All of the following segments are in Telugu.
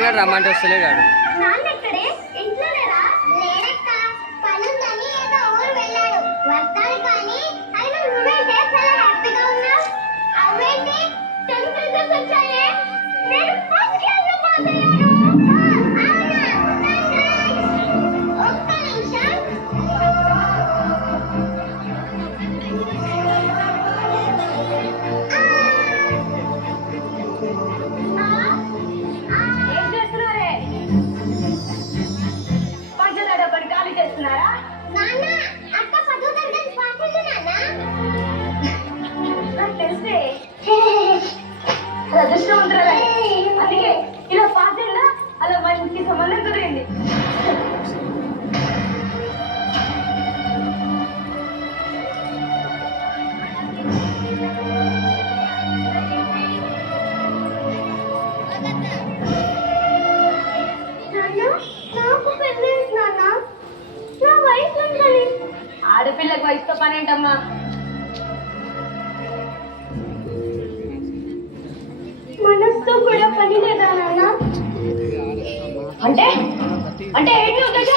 రమ్మంటే వస్తలేడు వాడు. అందుకే ఇలా పాటల్లో అలా మంచి సంబంధం కుదిరింది. ఆడపిల్లకు వయసుతో పని ఏంటమ్మా? మనసుతో కూడా పని లేదా నాన్న? అంటే అంటే ఏంటో కదా,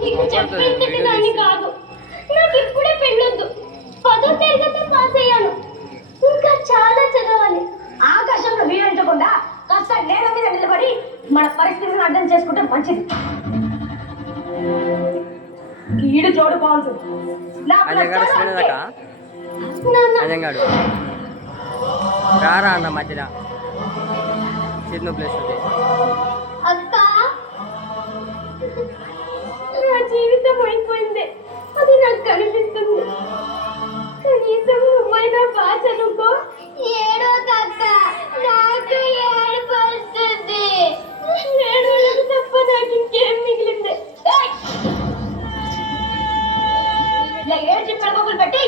నీకు చెప్పేంతటి దాన్ని కాదు. నాకు ఇప్పుడే పెళ్ళొద్దు. 10వ తరగతి పాస్ అయ్యాను, ఇంకా చాలా చదవాలి. ఆకాశంలో వీరంటకుండా కాస్త నేల మీద నిలబడి మన పరిస్థితిని అర్థం చేసుకుంటే మంచిది. ఈడు చూడు బాగుంటుంది. రారా అన్న మధ్యలో చిన్న ప్లేస్ అక్క, నా జీవితం అయిపోయింది, అది నాకు కనిపిస్తుంది. కనీసం నువ్వైనా బాగా చదువుకో. ఏడో అక్క, నాకు ఏడుపు వస్తుంది. ఏడవలకు తప్ప నాకు ఇంకేం మిగిలింది. ఇలా ఏడ్చి ప్రకోపులు పెట్టి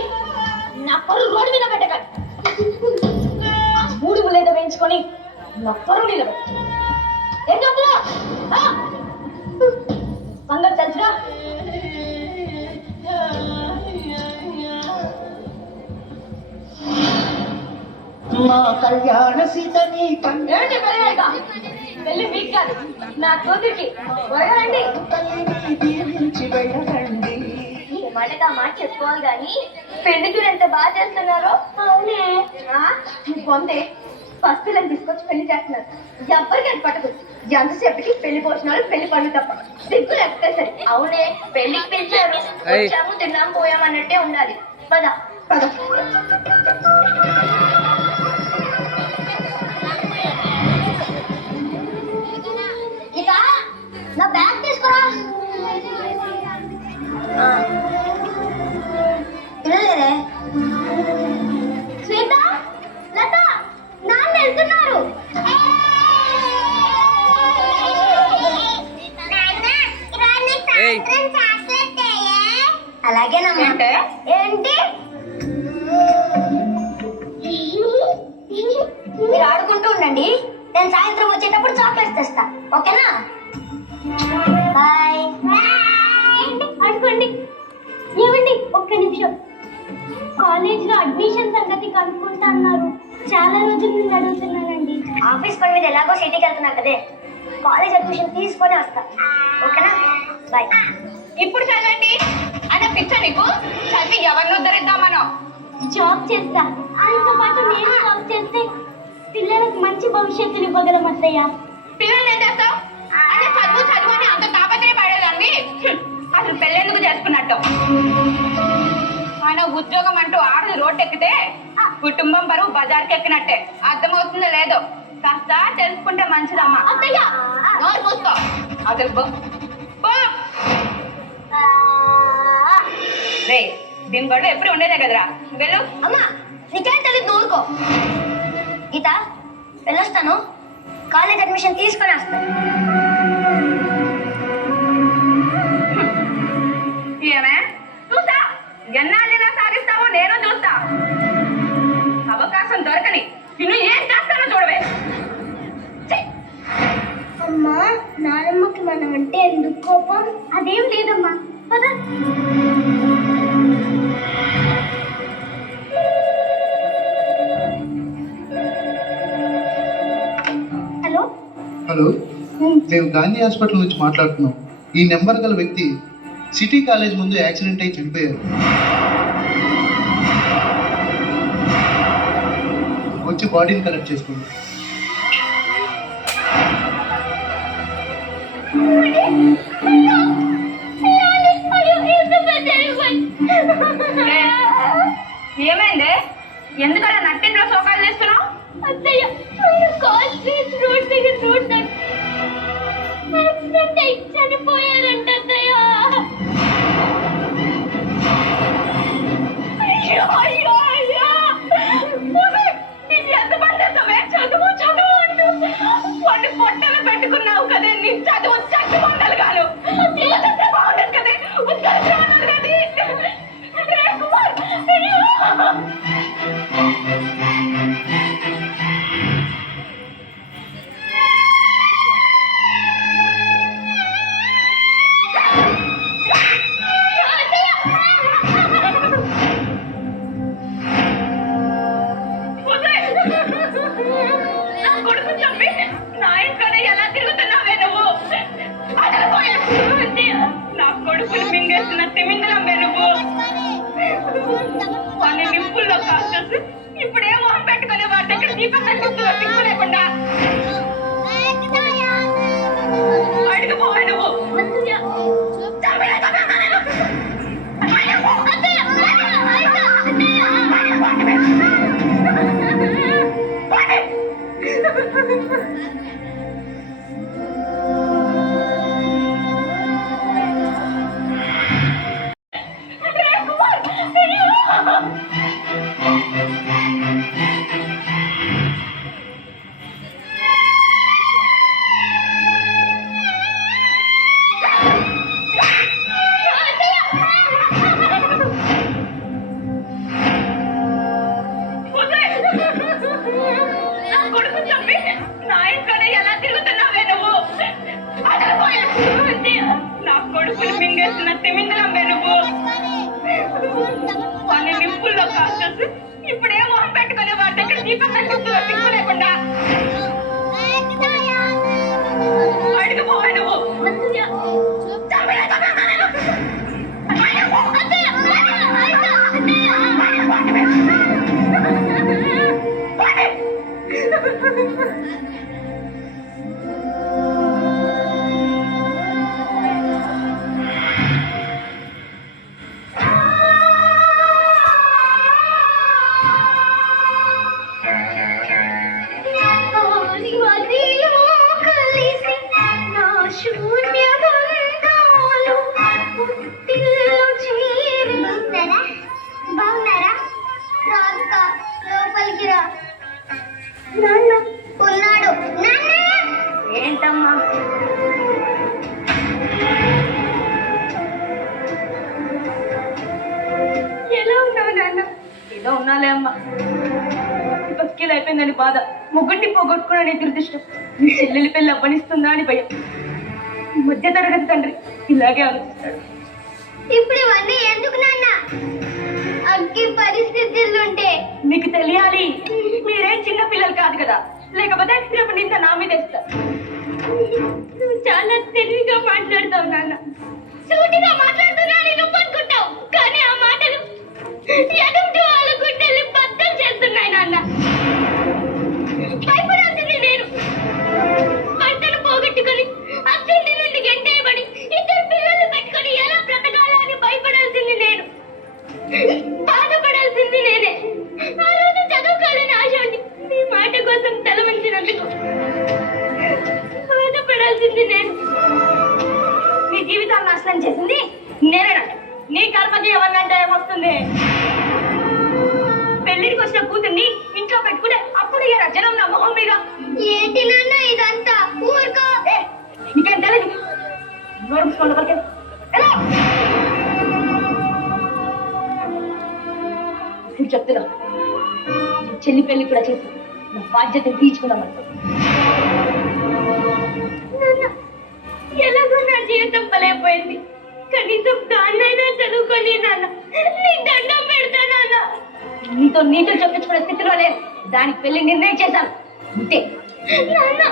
నా పరువు రోడ్డు మీద పెట్టగలరు. మూడు ములేదో వేయించుకొని నా పరువు నిలబెట్టు. ఏం చెప్తున్నా సంగతి తెలుసుగా? మా కళ్యాణ సీతని ఏంటి పెళ్ళిగా? పెళ్ళి మీకు కాదు, నా కూతురికి. త్వరగానండి. మాటగా మాట చెప్పుకోవాలి కానీ పెళ్లికి ఎంత బాగా చేస్తున్నారో. అవునే పొందే ఫస్ట్ పిల్లని తీసుకొచ్చి పెళ్లి చేస్తున్నారు. ఎవ్వరికి అది పట్టదు. ఎంతసేపటికి పెళ్లి పోషణాలు, పెళ్లి పనులు తప్ప సిగ్గు లేకపోతే సరే. అవునే, పెళ్లికి పిలిచారు, వచ్చాము తిన్నాము పోయాము అన్నట్టే ఉండాలి. పద పద. ఇక నా బ్యాగ్ తీసుకురా. తినలేదే శ్వేత, లత, నాన్న వెళ్తున్నారు. అలాగేనమ్మా. ఏంటి మీరు ఆడుకుంటూ ఉండండి, నేను సాయంత్రం వచ్చేటప్పుడు చాక్లెట్స్ తెస్తా. ఓకేనా? బాయ్. ఆడుకోండి. ఏమండి ఒక్క నిమిషం, కాలేజ్లో అడ్మిషన్ సంగతి కనుక్కుంటా అన్నారు. చాలా రోజుల నుండి అడుగుతున్నానండి. ఆఫీస్ పని మీద ఎలాగో సిటీకి వెళ్తున్నా కదే, కాలేజ్ అడ్మిషన్ తీసుకొని వస్తా. ఓకేనా? బాయ్. ఇప్పుడు చదవండి అన్న పిచ్చ నీకు. చదివి ఎవరిని ఉద్ధరిద్దామనో. జాబ్ చేస్తా, ఆయనతో పాటు నేను జాబ్ చేస్తే పిల్లలకు మంచి భవిష్యత్తుని ఇవ్వగలం అత్తయ్య. పిల్లల్ని ఏం చేస్తావు? అంటే చదువు చదువు అని అంత తాపత్రయ పడేదాన్ని అసలు పెళ్ళెందుకు చేసుకున్నట్టు. ఆయన ఉద్యోగం అంటూ ఆడది రోడ్డు ఎక్కితే కుటుంబం బరువు బజార్కి ఎక్కినట్టే. అర్థమవుతుందో లేదో కాస్త తెలుసుకుంటే మంచిదమ్మా. అత్తయ్య నోరు మూసుకో. అసలు రే దీని గొడవ ఎప్పుడు ఉండేదే కదరా. వెళ్ళు. అమ్మా నీకేం తెలియదు, ఊరుకో. గీత వెళ్ళొస్తాను, కాలేజ్ అడ్మిషన్ తీసుకొని వస్తాను. ఏమే చూస్తా, ఎన్నాళ్ళైనా సాగిస్తావో నేను చూస్తా. అవకాశం దొరకని నిన్ను ఏం చేస్తానో చూడవే. అమ్మా నానమ్మకి మనం అంటే ఎందుకు కోపం? అదేం లేదమ్మా, పద. హలో, మేము గాంధీ హాస్పిటల్ నుంచి మాట్లాడుతున్నాం. ఈ నెంబర్ గల వ్యక్తి సిటీ కాలేజ్ ముందు యాక్సిడెంట్ అయి చనిపోయారు. వచ్చి బాడీని కలెక్ట్ చేసుకోండి. ఏమైంది? ఎందుకలా నట్టింట్లో సోకాలు చేస్తున్నావు? అత్తయ్య రోడ్ దగ్గర రోడ్ యాక్సిడెంట్ అయి చనిపోయారంట అత్తయ్య. అయ్యో అయ్యో అయ్యో! ఇది ఎంత పని చేస్తావే? చదువు చదువు అంటూ వాడిని పొట్టలు పెట్టుకున్నావు కదే. నీ చదువు చచ్చి బాగుండాలి కాదు, బాగుండదు కదే. ఉద్యోగం అన్నారు కదే. రే కుమార్, అయ్యో! నా కొడుకు చంపి నా ఇంట్లోనే ఎలా తిరుగుతున్నావే నువ్వు? అసలు నా కొడుకుని మింగేసిన తిమింగలమ్మే నువ్వు. వాడిని నిప్పుల్లో కాల్చేసి ఇప్పుడే మొహం పెట్టుకునే వాడి దగ్గర దీపం కనిపిస్తుందో సిగ్గు లేకుండా. బయటకు పోవే నువ్వు. నా కొడుకు చంపి నా ఇంట్లోనే ఎలా తిరుగుతున్నావే నువ్వు? అసలు నా కొడుకుని మింగేసిన తిమింగలమ్మే నువ్వు. వాడిని నిప్పుల్లో కాల్చేసి ఇప్పుడే మొహం పెట్టుకునే వాడి దగ్గర దీపం కనిపిస్తుందో సిగ్గు లేకుండా. బయటకు పోవే నువ్వు. బాగున్నారా? రాధిక లోపలికి రా. నాన్న ఉన్నాడు. ఏంటమ్మా? ఎలా ఉన్నావు నాన్న? ఏదో ఉన్నాలే అమ్మా. బస్కీలు అయిపోయిందని బాధ, ముగ్గురిని పోగొట్టుకుని దురదృష్టం, నీ చెల్లెలి పెళ్ళి అవ్వనిస్తుందా అని భయం. మధ్య తరగతి తండ్రి ఇలాగే ఆలోచిస్తాడు. ఇప్పుడు ఇవన్నీ ఎందుకు నాన్న? అగ్గి పరిస్థితులుంటే మీకు తెలియాలి. మీరేం చిన్న పిల్లలు కాదు కదా, లేకపోతే రేపు నింద నా మీద వేస్తా. నువ్వు చాలా తెలివిగా మాట్లాడతావు నాన్న. సూటిగా మాట్లాడుతున్నాను నువ్వు అనుకుంటావు, కానీ ఆ మాటలు ఎదుటి వాళ్ళ గుండెల్ని బద్దలు చేస్తున్నాయి నాన్న. భయపడాల్సింది నేను. భర్తను పోగొట్టుకొని అత్తింటి నుండి గెంటేయబడి ఇద్దరు పిల్లలు పెట్టుకొని ఎలా బ్రతకాలని భయపడాల్సింది నేను. బాధపడాల్సింది నేనే. ఆ రోజు చదువుకోవాలని ఆశ ఉంది, నీ మాట కోసం తల వంచినందుకు బాధపడాల్సింది నేను. నీ జీవితాన్ని నాశనం చేసింది నేనేనంట. నీ కర్మకి ఎవరినంటే ఏమొస్తుంది? పెళ్లికి వచ్చిన కూతుర్ని ఇంట్లో పెట్టుకుంటే అప్పుడు ఈ రచనం నా మొహం మీద. ఏంటి నాన్న ఇదంతా? ఊరుకో. నీకేం తెలియదు. నోరు మూసుకోండి లోపలికి. ఎలా? ఇప్పుడు చెప్తున్నా, నీ చెల్లి పెళ్లి కూడా చేసి నా బాధ్యతను తీర్చుకుందామనుకో. ఎలాగో నా జీవితం బలైపోయింది, కనీసం దాన్నైనా చదువుకొని నాన్న. నీ దండం పెడతా నాన్న. నీతో నీతులు చెప్పించుకునే స్థితిలో లేదు. దానికి పెళ్లి నిర్ణయం చేశాను అంతే. నాన్న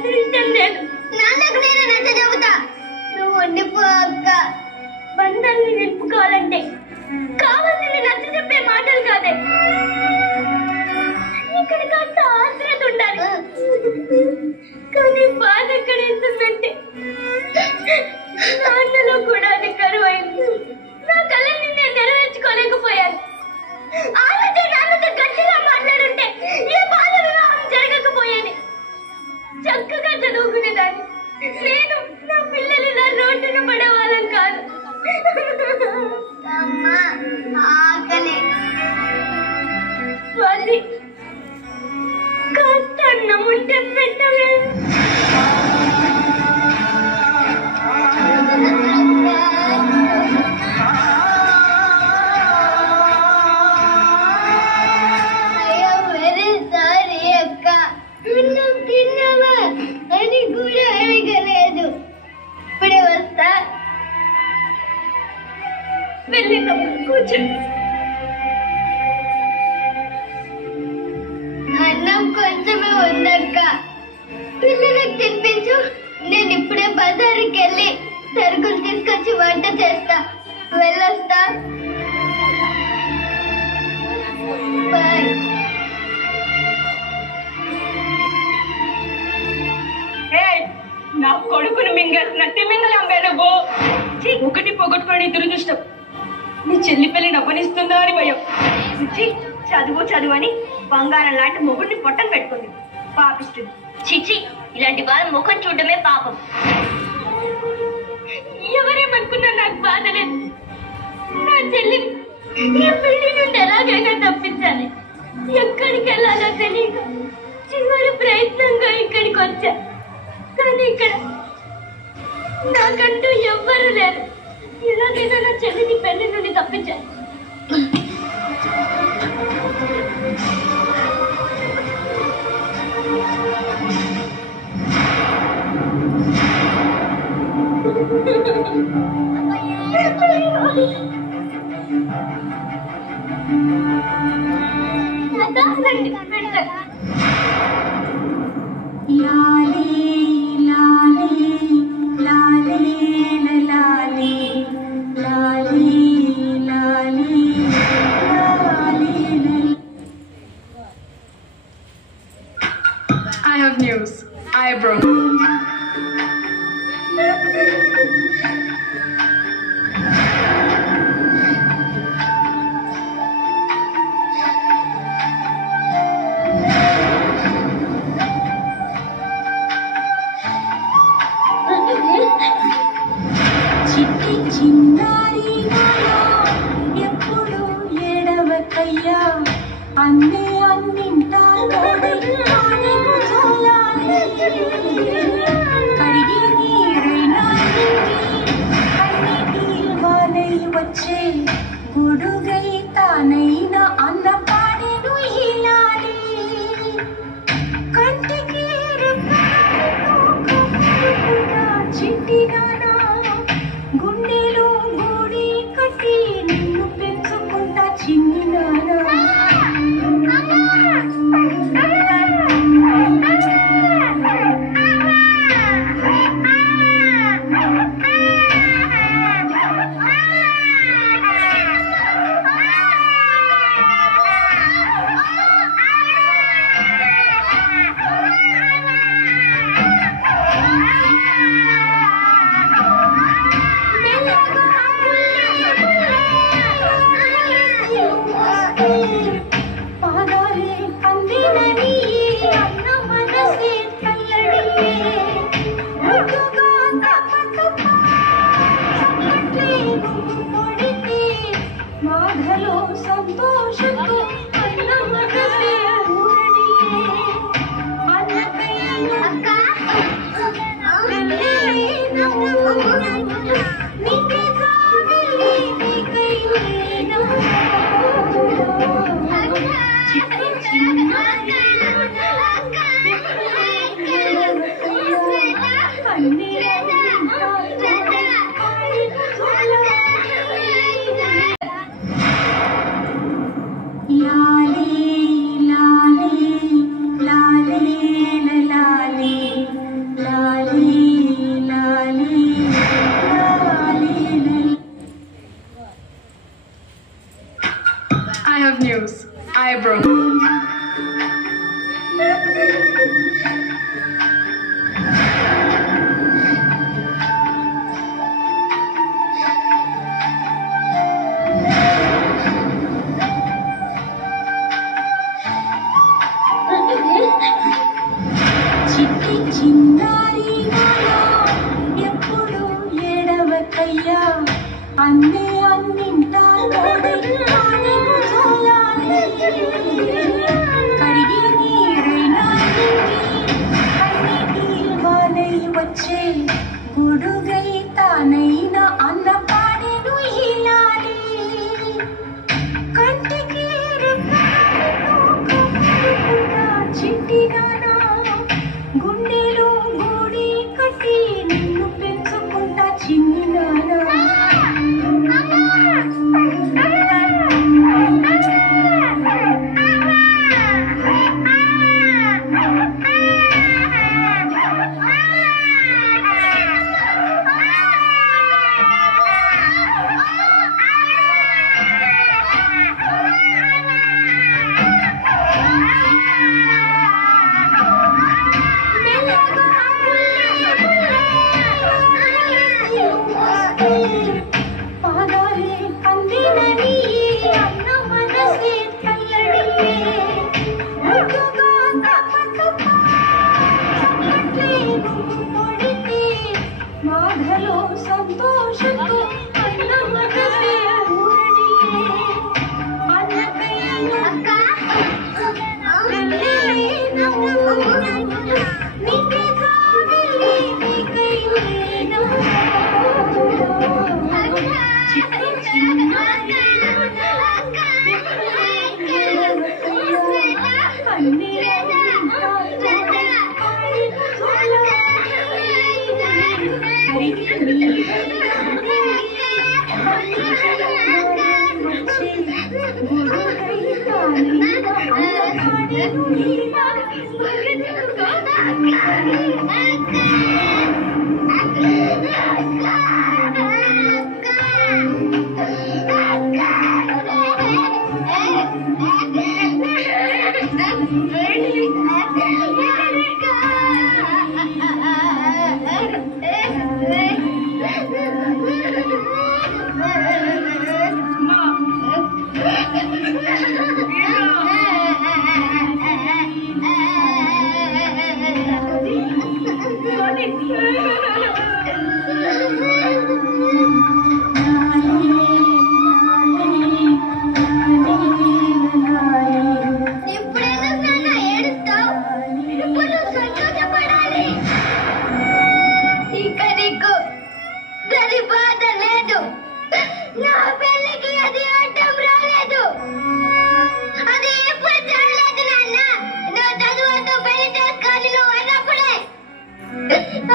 అదృష్టం లేదు. నాన్నకు నేను నచ్చ చెబుతా. నువ్వు ఉండిపో అక్క. బంధాన్ని నిలుపుకోవాలంటే కావాల్సింది నచ్చ చెప్పే మాటలు కాదే, ఇక్కడ కాస్త ఆశ్రత ఉండాలి. కానీ బాధ ఎక్కడ ఎందుకంటే నాన్నలో కూడా అది కరువైంది. నా కళ్ళని నేను నెరవేర్చుకోలేకపోయాను. ఆ రోజే నాన్నతో గట్టిగా మాట్లాడుంటే ఏ బాధ వివాహం జరగకపోయేది. చక్కగా చదువుకునేదాన్ని. నేను నా పిల్లలు నా రోడ్డున పడేవాళ్ళం కాదు. ఆకలి స్వాతి, కాస్త అన్నం ఉంటే పెట్టవే. తిన్నావా అని కూడా అడగలేదు. ఇప్పుడే వస్తా. వెళ్ళినప్పుడు కూర్చో. అన్నం కొంచెమే ఉందక్క, పిల్లలకు తినిపించు. నేను ఇప్పుడే బజారుకి వెళ్ళి సరుకులు తీసుకొచ్చి వంట చేస్తా. వెళ్ళొస్తా. బాయ్. నా కొడుకును మింగేసిన తిమింగలంబే నువ్వు. ఒకటి పొగట్టుకొని దురదృష్టం. నీ చెల్లి పెళ్లి నవ్వనిస్తుందా అని భయం. చదువు చదువు అని బంగారం లాంటి మొగుడిని పొట్టం పెట్టుకుంది. పాపిస్తుంది. చిచి, ఇలాంటి వాళ్ళ ముఖం చూడడమే పాపం. ఎవరేమనుకున్నా నాకు బాధ లేదు. నా చెల్లి ఈ పెళ్లి నుండి ఎలాగైనా తప్పించాలి. ఎక్కడికి వెళ్ళాలో తెలియక చివరి ప్రయత్నంగా ఇక్కడికి వచ్చా. కానీ ఇక్కడ నాకంటూ ఎవ్వరూ లేరు. ఎలాగైనా నా చెల్లిని పెళ్లి నుండి తప్పించాలి. I have news. I broke. చిట్టి చిన్నారి ఎప్పుడు ఏడవకయ్యా, అన్నే అన్నింటా కడిగి నీరైనా కన్నీటిల్వానై వచ్చే గుడుగై తానైన అన్న పాడేను ఈనాడి. కంటికి చిట్టి నానా గుండెలో గూడి కట్టి నిన్ను పెంచుకుంటా చిన్ని నానా. పాదాలే అందినని అన్న మనసే తల్లడి ముద్దుగా తప్పట్లే కొడితే మాధలో సంతోషంతో అన్న మనసే ఊరడి లాలీ లాలీ లాలీ లాలీ వచ్చే గొడుగై తానైన అందపాడెను ఈనాలి కంటికి చిట్టినానా గుండెలో గూడి కట్టి నిన్ను పెంచుకుంటా చిన్నానా పాదాలే అందినని అన్న మనసే తల్లడిలే ముద్దుగా తప్పట్టుగా చప్పట్లే నువ్వు కొడితే మాధలో సంతోషంతో అన్న మనసే ఊరడిలే అన్నకయ్య నీకే కావలి నీకై లేనా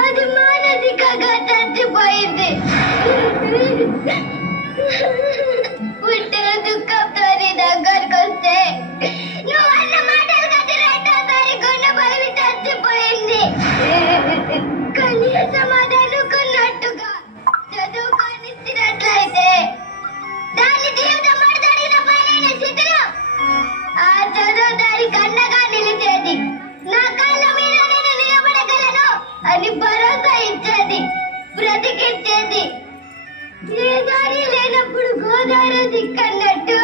అది మానసికంగా చచ్చిపోయింది. పుట్టిన దుఃఖంతో నీ దగ్గరకు వస్తే నువ్వు అన్న మాటలు కట్టి రెండోసారి గుండె పగిలి చచ్చిపోయింది. కనీసం అది అనుకున్నట్టుగా చదువుకొనిచ్చినట్లయితే దాని జీవితం మడతడిన పైన స్థితిలో ఆ చదువు దానికి అండగా నిలిచేది. నా కళ్ళ మీద నేను నిలబడగలను అని భరోసా ఇచ్చేది, బ్రతికిచ్చేది. ఏ దారి లేనప్పుడు గోదావరి దిక్కన్నట్టు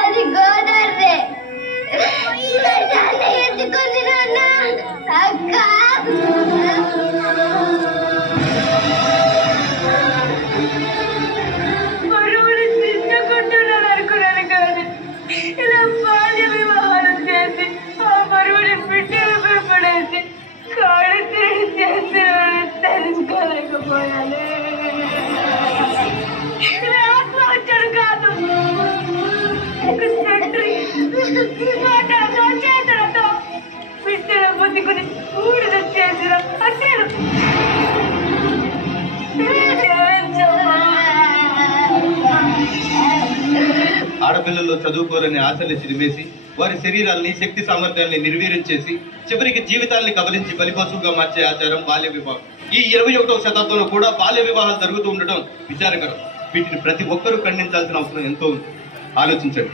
అది గోదావరి ఎత్తుకుంది నాన్న అక్క. మరువుని తీసుకుంటున్నాను అనుకున్నాను కానీ ఇలా బాల్య వివాహాలు చేసి ఆ మరువుని బిడ్డలు పడేసి కాళ్ళు తిరిగి చేసి తెలుసుకోలేకపోయాను. ఆత్మహత్యలు కాదు, మాటలతో చేతులతో బిడ్డలు పొందుకుని ఊడిద చేసిన హత్యలు. ఆడపిల్లల్లో చదువుకోరని ఆశల్ని చిరిమేసి వారి శరీరాల్ని శక్తి సామర్థ్యాల్ని నిర్వీర్యం చేసి చివరికి జీవితాల్ని కబలించి బలిపశువుగా మార్చే ఆచారం బాల్య వివాహం. ఈ 21వ శతాబ్దంలో కూడా బాల్య వివాహాలు జరుగుతూ ఉండడం విచారకరం. వీటిని ప్రతి ఒక్కరూ ఖండించాల్సిన అవసరం ఎంతో ఉంది. ఆలోచించండి.